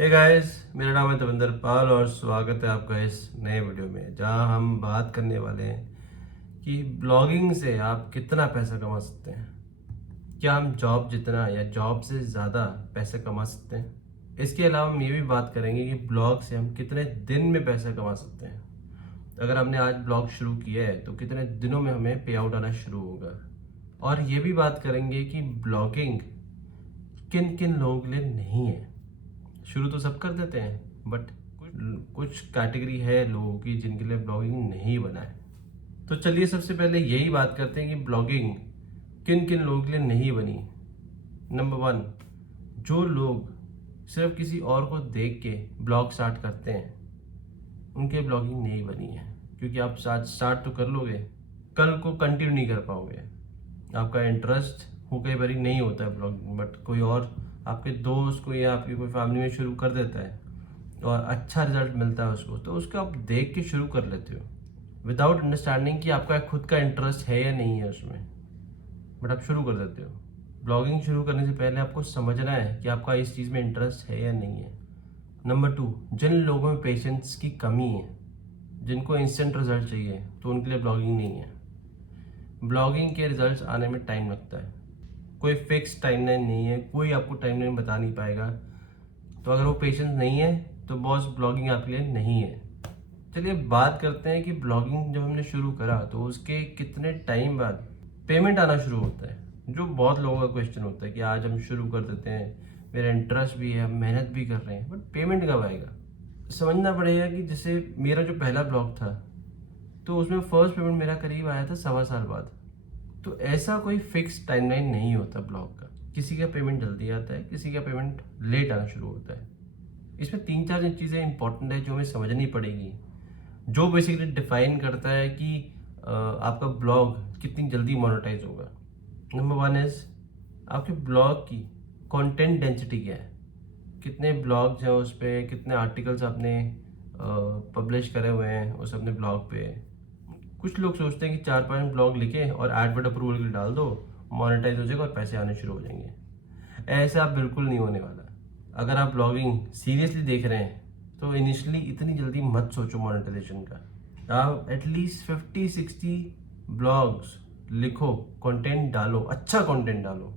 Hey guys, मेरा नाम है दविंदर पाल और स्वागत है आपका इस नए वीडियो में जहां हम बात करने वाले हैं कि ब्लॉगिंग से आप कितना पैसा कमा सकते हैं। क्या हम जॉब जितना या जॉब से ज़्यादा पैसा कमा सकते हैं। इसके अलावा हम ये भी बात करेंगे कि ब्लॉग से हम कितने दिन में पैसा कमा सकते हैं। अगर हमने आज ब्लॉग शुरू किया है तो कितने दिनों में हमें पे आउट आना शुरू होगा। और ये भी बात करेंगे कि ब्लॉगिंग किन किन लोगों के लिए नहीं है। शुरू तो सब कर देते हैं बट कुछ कुछ कैटेगरी है लोगों की जिनके लिए ब्लॉगिंग नहीं बना है। तो चलिए सबसे पहले यही बात करते हैं कि ब्लॉगिंग किन किन लोगों के लिए नहीं बनी। नंबर 1, जो लोग सिर्फ किसी और को देख के ब्लॉग स्टार्ट करते हैं उनके ब्लॉगिंग नहीं बनी है, क्योंकि आप स्टार्ट तो कर लोगे, कल को कंटिन्यू नहीं कर पाओगे। आपका इंटरेस्ट हो कई बार नहीं होता है ब्लॉगिंग, बट कोई और आपके दोस्त को या आपकी कोई फैमिली में शुरू कर देता है और अच्छा रिजल्ट मिलता है उसको, तो उसको आप देख के शुरू कर लेते हो विदाउट अंडरस्टैंडिंग कि आपका खुद का इंटरेस्ट है या नहीं है उसमें, बट आप शुरू कर देते हो। ब्लॉगिंग शुरू करने से पहले आपको समझना है कि आपका इस चीज़ में इंटरेस्ट है या नहीं है। नंबर 2, जिन लोगों में पेशेंस की कमी है, जिनको इंस्टेंट रिजल्ट चाहिए, तो उनके लिए ब्लॉगिंग नहीं है। ब्लॉगिंग के रिजल्ट्स आने में टाइम लगता है, कोई फिक्स टाइमलाइन नहीं है, कोई आपको टाइमलाइन बता नहीं पाएगा। तो अगर वो पेशेंस नहीं है तो बॉस ब्लॉगिंग आपके लिए नहीं है। चलिए बात करते हैं कि ब्लॉगिंग जब हमने शुरू करा तो उसके कितने टाइम बाद पेमेंट आना शुरू होता है, जो बहुत लोगों का क्वेश्चन होता है कि आज हम शुरू कर देते हैं, मेरा इंटरेस्ट भी है, हम मेहनत भी कर रहे हैं, बट पेमेंट कब आएगा। समझना पड़ेगा कि जैसे मेरा जो पहला ब्लॉग था तो उसमें फर्स्ट पेमेंट मेरा करीब आया था 1.25 साल बाद। तो ऐसा कोई फिक्स टाइमलाइन नहीं होता ब्लॉग का, किसी का पेमेंट जल्दी आता है, किसी का पेमेंट लेट आना शुरू होता है। इसमें 3-4 चीज़ें इंपॉर्टेंट है जो हमें समझनी पड़ेगी, जो बेसिकली डिफाइन करता है कि आपका ब्लॉग कितनी जल्दी मोनेटाइज होगा। नंबर 1 इज आपके ब्लॉग की कंटेंट डेंसिटी क्या है, कितने ब्लॉग्स हैं उस पर, कितने आर्टिकल्स आपने पब्लिश करे हुए हैं उस अपने ब्लॉग पे। कुछ लोग सोचते हैं कि 4-5 ब्लॉग लिखे और एडवर्ड अप्रूवल के लिए डाल दो, मोनेटाइज हो जाएगा और पैसे आने शुरू हो जाएंगे। ऐसा बिल्कुल नहीं होने वाला। अगर आप ब्लॉगिंग सीरियसली देख रहे हैं तो इनिशियली इतनी जल्दी मत सोचो मोनेटाइजेशन का। आप एटलीस्ट 50-60 ब्लॉग्स लिखो, कंटेंट डालो, अच्छा कंटेंट डालो,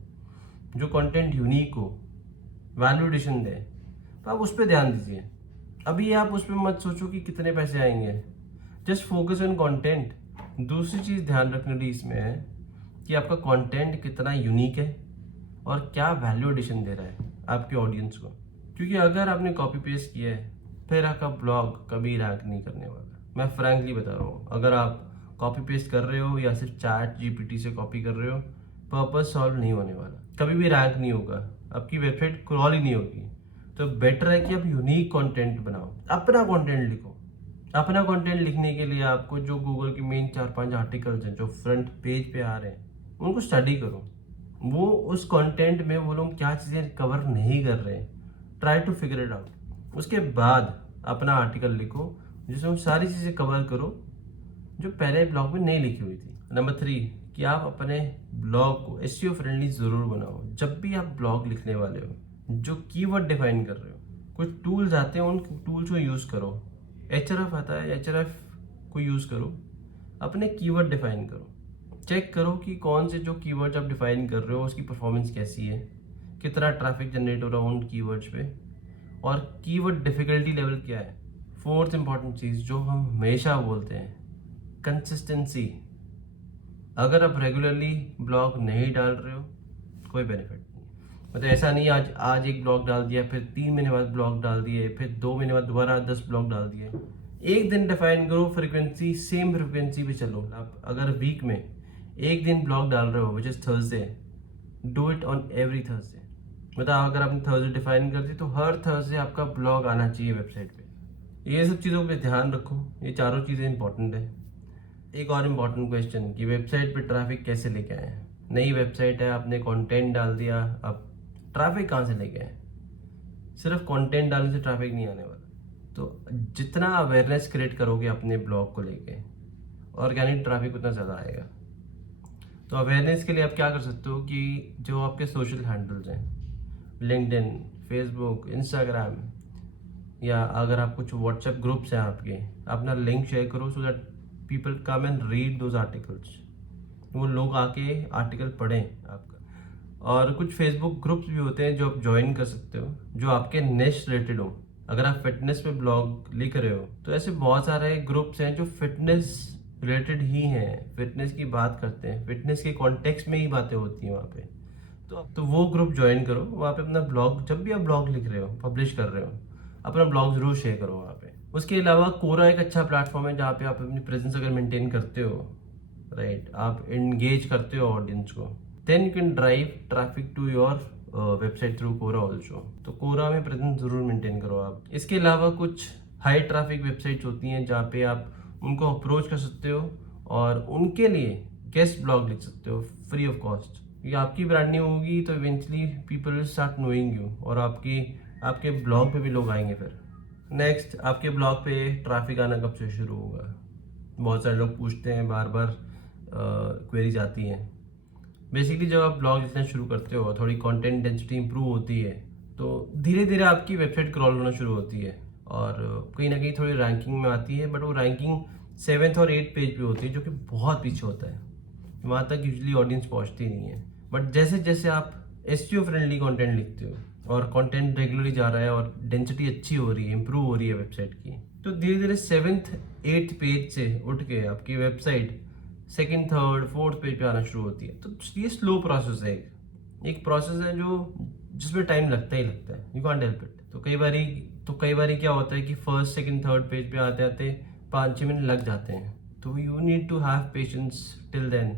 जो कंटेंट यूनिक हो, वैल्यू एडिशन दे, तो आप उस पर ध्यान दीजिए। अभी आप उस पर मत सोचो कि कितने पैसे आएंगे, जस्ट फोकस ऑन कंटेंट। दूसरी चीज़ ध्यान रखने की इसमें है कि आपका कंटेंट कितना यूनिक है और क्या वैल्यू एडिशन दे रहा है आपके ऑडियंस को। क्योंकि अगर आपने कॉपी पेस्ट किया है फिर आपका ब्लॉग कभी रैंक नहीं करने वाला। मैं फ्रैंकली बता रहा हूँ, अगर आप कॉपी पेस्ट कर रहे हो या सिर्फ चैट जीपीटी से कॉपी कर रहे हो, पर्पस सॉल्व नहीं होने वाला, कभी भी रैंक नहीं होगा, आपकी वेबसाइट क्रॉल ही नहीं होगी। तो बेटर है कि आप यूनिक कंटेंट बनाओ, अपना कंटेंट लिखो। अपना कंटेंट लिखने के लिए आपको जो गूगल के मेन 4-5 आर्टिकल्स हैं जो फ्रंट पेज पे आ रहे हैं उनको स्टडी करो। वो उस कंटेंट में वो लोग क्या चीज़ें कवर नहीं कर रहे हैं, try to figure it out. उसके बाद अपना आर्टिकल लिखो जिसमें वो सारी चीज़ें कवर करो जो पहले ब्लॉग में नहीं लिखी हुई थी। नंबर 3, कि आप अपने ब्लॉग को एसईओ फ्रेंडली ज़रूर बनाओ। जब भी आप ब्लॉग लिखने वाले हो, जो कीवर्ड डिफाइन कर रहे हो, कुछ टूल्स आते हैं, उन टूल्स को यूज़ करो। एचआरएफ आता है, एचआरएफ को यूज़ करो, अपने कीवर्ड डिफाइन करो, चेक करो कि कौन से जो कीवर्ड्स आप डिफाइन कर रहे हो उसकी परफॉर्मेंस कैसी है, कितना ट्रैफिक जनरेट हो रहा है उन कीवर्ड्स पे, और कीवर्ड डिफिकल्टी लेवल क्या है। फोर्थ इंपॉर्टेंट चीज़ जो हम हमेशा बोलते हैं, कंसिस्टेंसी। अगर आप रेगुलरली ब्लॉग नहीं डाल रहे हो कोई बेनिफिट नहीं। मतलब ऐसा नहीं आज आज एक ब्लॉग डाल दिया, फिर 3 महीने बाद ब्लॉग डाल दिए, फिर 2 महीने बाद दोबारा 10 ब्लॉग डाल दिए। एक दिन डिफाइन करो फ्रिक्वेंसी, सेम फ्रिक्वेंसी पे चलो। आप अगर वीक में एक दिन ब्लॉग डाल रहे हो which is Thursday, do it on every Thursday. मतलब अगर आपने थर्सडे डिफाइन कर दी तो हर थर्सडे आपका ब्लॉग आना चाहिए वेबसाइट पे। ये सब चीज़ों पे ध्यान रखो, ये चारों चीज़ें इंपॉर्टेंट है। एक और इम्पॉर्टेंट क्वेश्चन कि वेबसाइट पे ट्रैफिक कैसे लेके आए। नई वेबसाइट है, आपने कंटेंट डाल दिया, अब ट्रैफिक कहाँ से लेके आए। सिर्फ कंटेंट डालने से ट्रैफिक नहीं आने वाला। तो जितना अवेयरनेस क्रिएट करोगे अपने ब्लॉग को लेके, ऑर्गेनिक ट्रैफिक उतना ज़्यादा आएगा। तो अवेयरनेस के लिए आप क्या कर सकते हो कि जो आपके सोशल हैंडल्स हैं, लिंक्डइन, फेसबुक, इंस्टाग्राम, या अगर आप कुछ व्हाट्सएप ग्रुप्स हैं आपके, अपना लिंक शेयर करो so that people come and read those articles, वो लोग आके आर्टिकल पढ़ें आपका। और कुछ फेसबुक ग्रुप्स भी होते हैं जो आप ज्वाइन कर सकते हो, जो आपके निश रिलेटेड हो। अगर आप फिटनेस पे ब्लॉग लिख रहे हो तो ऐसे बहुत सारे ग्रुप्स हैं जो फिटनेस रिलेटेड ही हैं, फिटनेस की बात करते हैं, फिटनेस के कॉन्टेक्स्ट में ही बातें होती हैं वहाँ पे। तो वो ग्रुप ज्वाइन करो, वहाँ पे अपना ब्लॉग, जब भी आप ब्लॉग लिख रहे हो, पब्लिश कर रहे हो, अपना ब्लॉग जरूर शेयर करो वहाँ पे। उसके अलावा कोरा एक अच्छा प्लेटफॉर्म है जहाँ पे आप अपनी प्रेजेंस अगर मेंटेन करते हो, राइट, आप एंगेज करते हो ऑडियंस को, then you can drive traffic to your website through Quora also. तो कोरा में प्रेजेंस जरूर मेंटेन करो आप। इसके अलावा कुछ हाई ट्रैफिक वेबसाइट्स होती हैं जहाँ पे आप उनको अप्रोच कर सकते हो और उनके लिए गेस्ट ब्लॉग लिख सकते हो फ्री ऑफ कॉस्ट। ये आपकी ब्रांडिंग होगी तो eventually people will start knowing you और आपके ब्लॉग पे भी लोग आएंगे फिर। नेक्स्ट, आपके ब्लॉग पे ट्रैफिक आना कब से शुरू होगा? बहुत सारे लोग पूछते हैं, बार बार क्वेरीज आती हैं। बेसिकली जब आप ब्लॉग लिखना शुरू करते हो, थोड़ी कंटेंट डेंसिटी इंप्रूव होती है, तो धीरे धीरे आपकी वेबसाइट क्रॉल होना शुरू होती है और कहीं ना कहीं थोड़ी रैंकिंग में आती है, बट वो रैंकिंग 7th और 8th पेज पे होती है, जो कि बहुत पीछे होता है, वहाँ तक यूजली ऑडियंस पहुँचती नहीं है। बट जैसे जैसे आप SEO फ्रेंडली कंटेंट लिखते हो और कंटेंट रेगुलरली जा रहा है और डेंसिटी अच्छी हो रही है, इंप्रूव हो रही है वेबसाइट की, तो धीरे धीरे 7th 8th पेज से उठ के आपकी website 2nd 3rd 4th page पे आना शुरू होती है। तो ये स्लो प्रोसेस है, एक प्रोसेस है जो जिसमें टाइम लगता ही लगता है, यू कांट हेल्प इट। तो कई बार क्या होता है कि 1st 2nd 3rd पेज पे आते आते 5-6 मिनट लग जाते हैं। तो you need to have patience till then.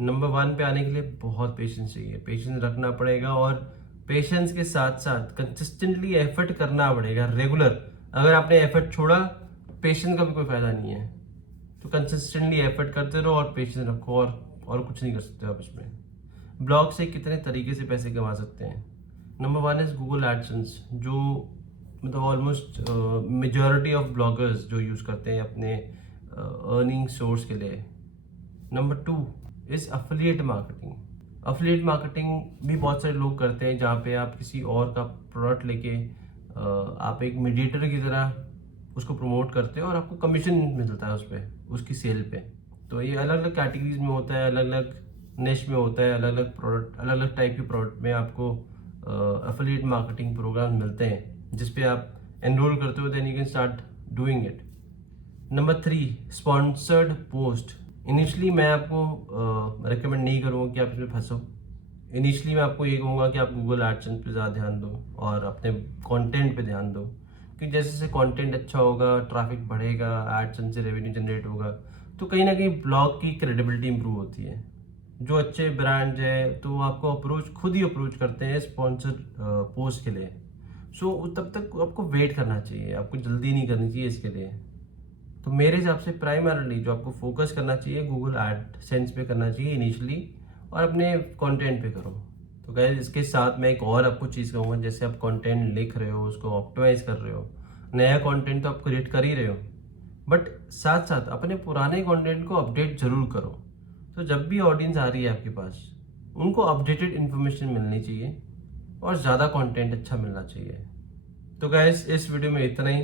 Number 1 पे आने के लिए बहुत पेशेंस चाहिए, पेशेंस रखना पड़ेगा और पेशेंस के साथ साथ कंसिस्टेंटली एफर्ट करना पड़ेगा रेगुलर। अगर आपने एफर्ट छोड़ा, पेशेंस का भी कोई फायदा नहीं है। तो कंसिस्टेंटली एफर्ट करते रहो और पेशेंस रखो और कुछ नहीं कर सकते आप इसमें। ब्लॉग से कितने तरीके से पैसे कमा सकते हैं? नंबर 1 इज गूगल एडसेंस, जो मतलब ऑलमोस्ट मेजॉरिटी ऑफ ब्लॉगर्स जो यूज़ करते हैं अपने अर्निंग सोर्स के लिए। Number 2 is affiliate marketing. Affiliate marketing भी बहुत सारे लोग करते हैं, जहाँ पे आप किसी और का प्रोडक्ट लेके आप एक मीडिएटर की तरह उसको प्रमोट करते हो और आपको कमीशन मिलता है उस पर, उसकी सेल पे। तो ये अलग अलग कैटेगरीज में होता है, अलग अलग निश में होता है, अलग अलग प्रोडक्ट, अलग अलग टाइप के प्रोडक्ट में आपको अफिलिएट मार्केटिंग प्रोग्राम मिलते हैं जिस पे आप एनरोल करते हो, then you can start doing it. Number 3 sponsored post. Initially मैं आपको रिकमेंड नहीं करूँगा कि आप इसमें फंसो। इनिशियली मैं आपको ये कहूँगा कि आप गूगल एडसेंस पे ज़्यादा ध्यान दो और अपने कंटेंट पे ध्यान दो, कि जैसे जैसे कंटेंट अच्छा होगा, ट्रैफिक बढ़ेगा, एडसेंस से रेवेन्यू जनरेट होगा, तो कहीं ना कहीं ब्लॉग की क्रेडिबिलिटी इंप्रूव होती है। जो अच्छे ब्रांड्स हैं तो आपको खुद ही अप्रोच करते हैं स्पॉन्सर पोस्ट के लिए। सो तब तक आपको वेट करना चाहिए, आपको जल्दी नहीं करनी चाहिए इसके लिए। तो मेरे हिसाब से प्राइमरली जो आपको फोकस करना चाहिए गूगल एडसेंस पे करना चाहिए इनिशियली, और अपने कंटेंट पे करो। तो गाइस इसके साथ मैं एक और आपको चीज़ कहूँगा, जैसे आप कंटेंट लिख रहे हो, उसको ऑप्टिमाइज कर रहे हो, नया कंटेंट तो आप क्रिएट कर ही रहे हो, बट साथ साथ अपने पुराने कंटेंट को अपडेट जरूर करो। तो जब भी ऑडियंस आ रही है आपके पास, उनको अपडेटेड इन्फॉर्मेशन मिलनी चाहिए और ज़्यादा कंटेंट अच्छा मिलना चाहिए। तो गाइस इस वीडियो में इतना ही,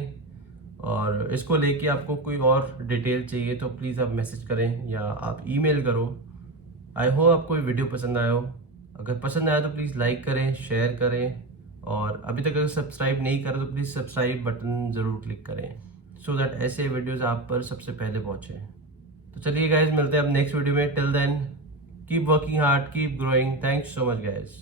और इसको लेके आपको कोई और डिटेल चाहिए तो प्लीज़ आप मैसेज करें या आप ईमेल करो। आई होप आपको ये वीडियो पसंद आया हो। अगर पसंद आया तो प्लीज़ लाइक करें, शेयर करें, और अभी तक अगर सब्सक्राइब नहीं करें तो प्लीज़ सब्सक्राइब बटन ज़रूर क्लिक करें सो दैट ऐसे वीडियोज़ आप पर सबसे पहले पहुँचे। तो चलिए गाइज मिलते हैं अब नेक्स्ट वीडियो में। Till then keep working hard, keep growing. Thanks so much guys.